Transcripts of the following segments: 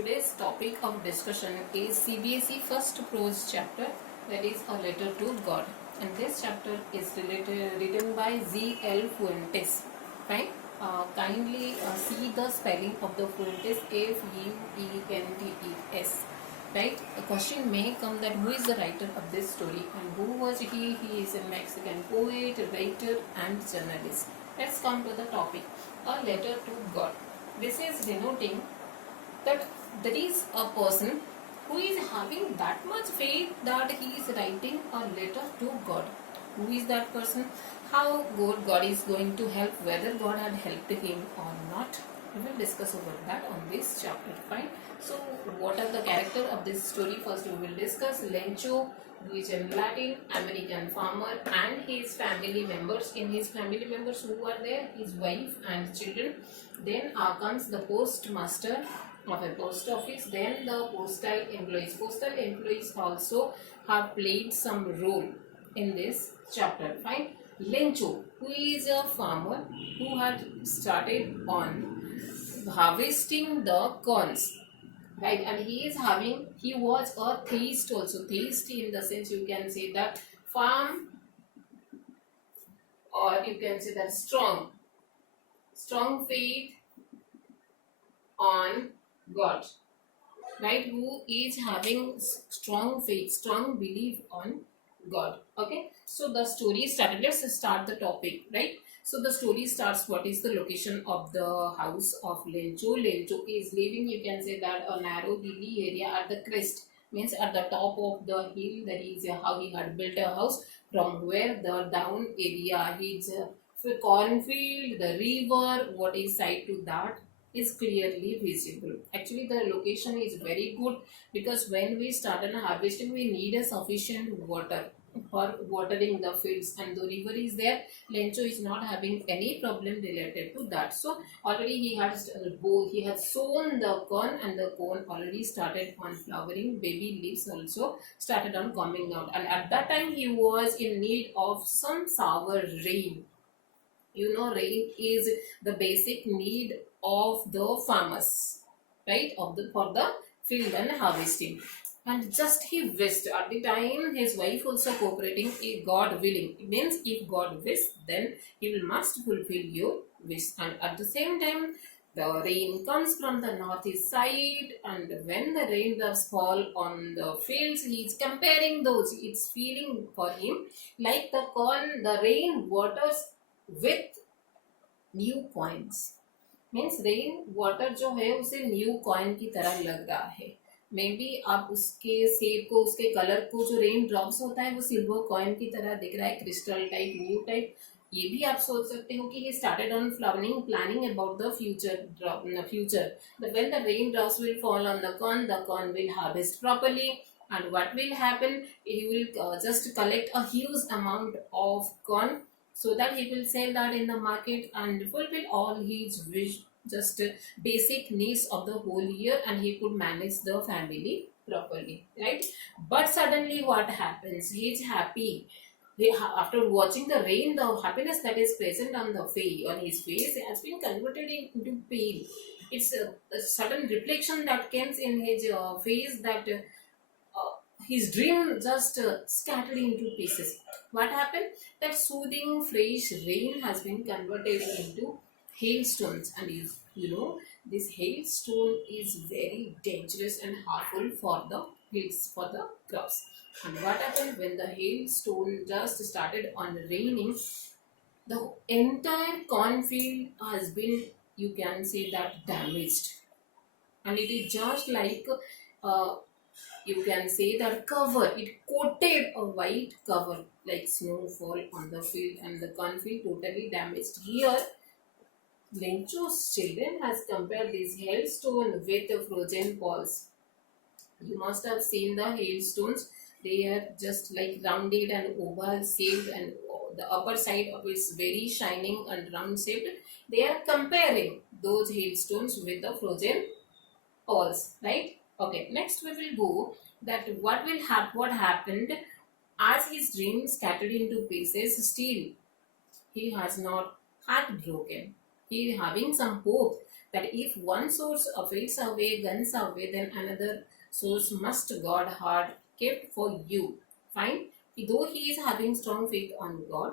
Today's topic of discussion is CBSE first prose chapter, that is a letter to God. And this chapter is written by Z.L. Fuentes. Fine. Kindly see the spelling of the Fuentes, Fuentes. Right? A question may come that who is the writer of this story and who was he? He is a Mexican poet, writer, and journalist. Let's come to the topic. A letter to God. This is denoting that there is a person who is having that much faith that he is writing a letter to God. Who is that person? How God is going to help, whether God had helped him or not. We will discuss over that on this chapter. Fine. So, what are the character of this story? First, we will discuss Lencho, who is a Latin American farmer, and his family members. In his family members, who are there? His wife and children. Then comes the postmaster of a post office. Then the postal employees. Postal employees also have played some role in this chapter. Fine. Lencho, who is a farmer who had started on harvesting the corns, right? And he was a theist also. Theist in the sense, you can say that farm, or you can say that strong faith on God, right? Who is having strong faith, strong belief on God. Okay, so the story started. Let's start the topic, right? So the story starts. What is the location of the house of Lencho? Lencho is living, you can say that, a narrow hilly area at the crest, means at the top of the hill. That is how he had built a house, from where the down area, his cornfield, the river, what is side to that is clearly visible. Actually, the location is very good, because when we started harvesting, we need a sufficient water for watering the fields, and the river is there. Lencho is not having any problem related to that. So already he has sown the corn, and the corn already started on flowering. Baby leaves also started on coming out, and at that time he was in need of some sour rain. You know, rain is the basic need of the farmers, right? For the field and harvesting. And just he wished, at the time his wife also cooperating, if God willing. It means if God wish, then he will must fulfill your wish. And at the same time, the rain comes from the northeast side, and when the rain does fall on the fields, he is comparing those. It's feeling for him like the corn, the rain waters with new coins, means rain water जो है उसे new coin की तरह लग रहा है. May be आप उसके शेप को, उसके कलर को, जो रेन ड्रॉप्स होता है वो सिल्वर कॉइन की तरह दिख रहा है, क्रिस्टल टाइप, न्यू टाइप. ये भी आप सोच सकते हो कि he started on planning about the future. But when the rain drops will fall on the corn will harvest properly, and what will happen? He will just collect a huge amount of corn, so that he will sell that in the market and fulfill all his wish, just basic needs of the whole year, and he could manage the family properly, right? But suddenly what happens? He is happy. After watching the rain, the happiness that is present on his face has been converted into pale. It's a sudden reflection that comes in his face, that his dream just scattered into pieces. What happened? That soothing, fresh rain has been converted into hailstones, and you know this hailstone is very dangerous and harmful for the hills, for the crops. And what happened when the hailstone just started on raining? The entire cornfield has been, you can say that, damaged, and it is just like you can say that cover. It coated a white cover like snowfall on the field, and the cornfield totally damaged. Here, Lencho's children has compared this hailstone with the frozen balls. You must have seen the hailstones. They are just like rounded and oval shaped, and the upper side of it is very shining and round shaped. They are comparing those hailstones with the frozen balls, right? Okay, next we will go that what happened as his dream scattered into pieces. Still, he has not heartbroken. He is having some hope that if one source fades away, guns away, then another source must God had kept for you. Fine. Though he is having strong faith on God,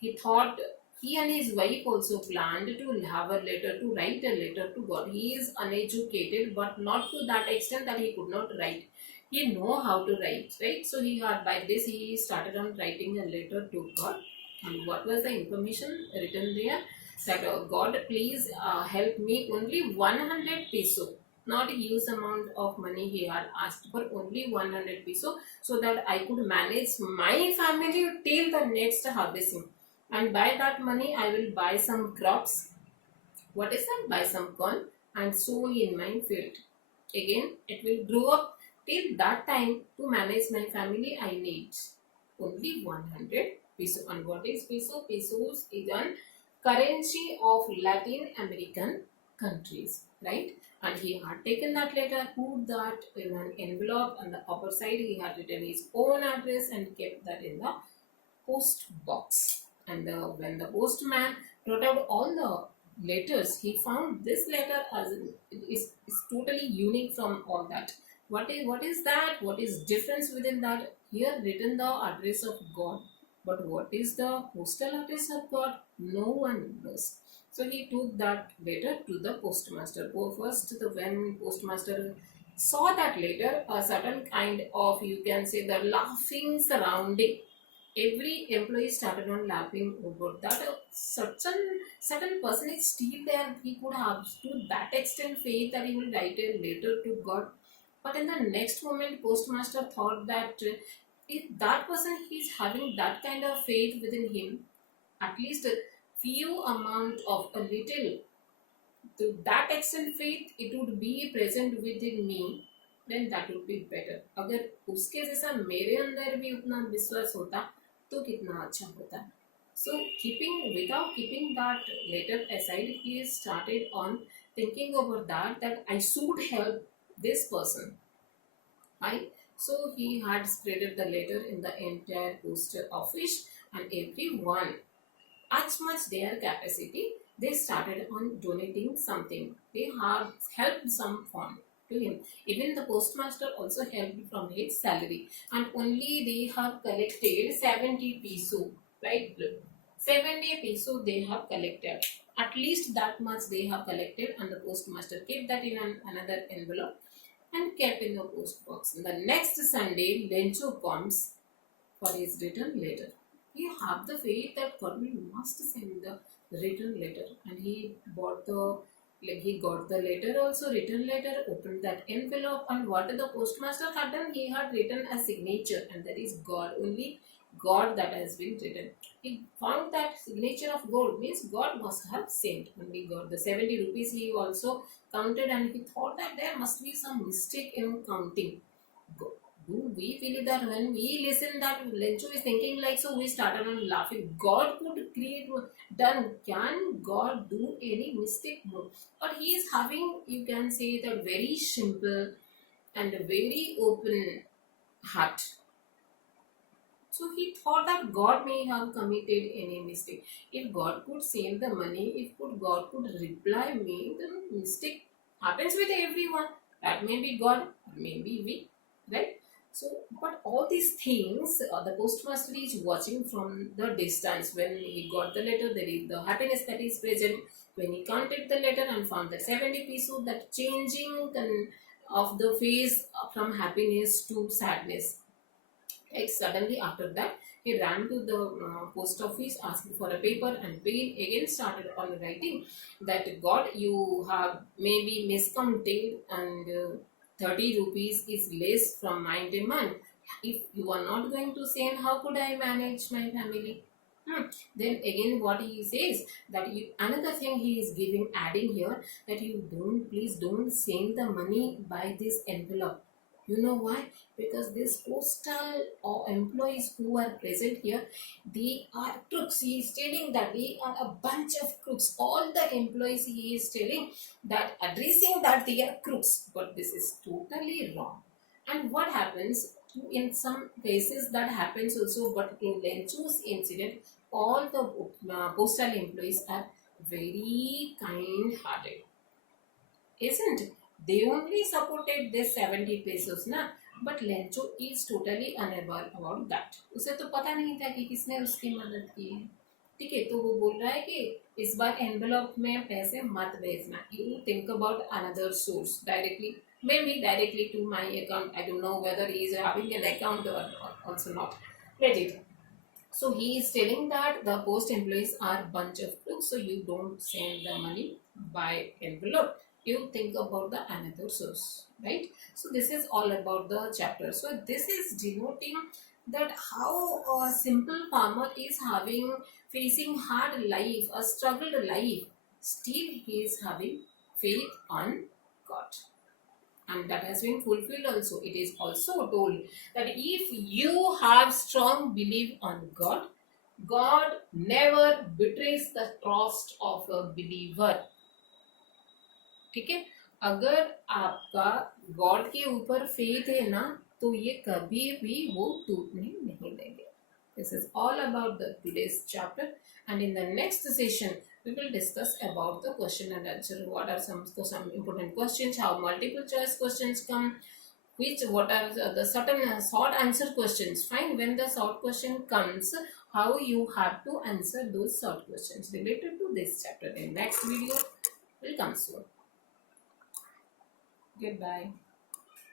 he thought he and his wife also planned to have a letter, to write a letter to God. He is uneducated, but not to that extent that he could not write. He know how to write, right? So he had, by this he started on writing a letter to God. And what was the information written there? That God, please help me, only 100 peso, not a huge amount of money he had asked for, only 100 peso, so that I could manage my family till the next harvesting. And by that money I will buy some crops. What is that? Buy some corn and sow in my field. Again it will grow up. Till that time, to manage my family I need only 100 peso. And what is peso? Pesos is an currency of Latin American countries, right? And he had taken that letter, put that in an envelope, and the upper side he had written his own address and kept that in the post box. And when the postman wrote out all the letters, he found this letter as is totally unique from all that. What is that? What is difference within that? Here written the address of God, but what is the postal address of God? No one knows. So he took that letter to the postmaster. First, when postmaster saw that letter, a certain kind of, you can say, the laughing surrounding. Every employee started on laughing over that. A certain person is still there. He could have to that extent faith that he will write a letter to God. But in the next moment, postmaster thought that if that person is having that kind of faith within him, at least a few amount of a little, to that extent faith it would be present within me, then that would be better. अगर उसके जैसा मेरे अंदर भी उतना विश्वास होता तो कितना अच्छा होता. So without keeping that letter aside, he started on thinking over that I should help this person. Right? So he had spreaded the letter in the entire post office, and everyone, as much their capacity, they started on donating something. They have helped some form to him. Even the postmaster also helped from his salary, and only they have collected 70 peso, right? 70 peso they have collected. At least that much they have collected, and the postmaster kept that in another envelope and kept in the post box. The next Sunday, Lencho comes for his written letter. He have the faith that God will must send the written letter, and he got the letter also, written letter, opened that envelope, and what the postmaster had done, he had written a signature, and that is God, only God that has been written. He found that signature of God, means God must have sent only God. The 70 rupees he also counted, and he thought that there must be some mistake in counting. Do we feel that when we listen that Lencho is thinking like so, we started on laughing. God could create done. Can God do any mistake? No. But he is having, you can say, that very simple and a very open heart. So he thought that God may have committed any mistake. If God could send the money, if God could reply me, the mistake happens with everyone. That may be God, or maybe we, right? So, but all these things, the postmaster is watching from the distance. When he got the letter, there is the happiness that is present. When he counted the letter and found that 70 peso, that changing of the face from happiness to sadness. Like suddenly after that, he ran to the post office asking for a paper and pen. Again started on writing that God, you have maybe miscounted, and 30 rupees is less from my demand. If you are not going to send, how could I manage my family? Then again what he says, that another thing he is giving, adding here, that you please don't send the money by this envelope. You know why? Because these postal or employees who are present here, they are crooks. He is telling that they are a bunch of crooks. All the employees, he is telling that, addressing that they are crooks. But this is totally wrong. And what happens, in some cases that happens also, but in Lencho's incident, all the postal employees are very kind-hearted. isn't it? They only supported this 70 pesos ना, but Lencho is totally unaware about that. उसे तो पता नहीं था कि किसने उसकी मदद की है. ठीक है, तो वो बोल रहा है कि इस बार एनवेलप में पैसे मत भेजना. You think about another source directly, maybe directly to my account. I don't know whether he is having an account or also not. Let it. So he is telling that the post employees are bunch of crooks, so you don't send the money by envelope. You think about the another source, right? So this is all about the chapter. So this is denoting that how a simple farmer is facing hard life, a struggled life, still he is having faith on God, and that has been fulfilled also. It is also told that if you have strong belief on God, God never betrays the trust of a believer. ठीक है, अगर आपका God के ऊपर faith है ना, तो ये कभी भी वो टूटने नहीं देंगे. This is all about the today's chapter, and in the next session we will discuss about the question and answer. What are some important questions, how multiple choice questions come, what are the certain short answer questions. Fine, when the short question comes, how you have to answer those short questions related to this chapter. In next video will come soon. Goodbye.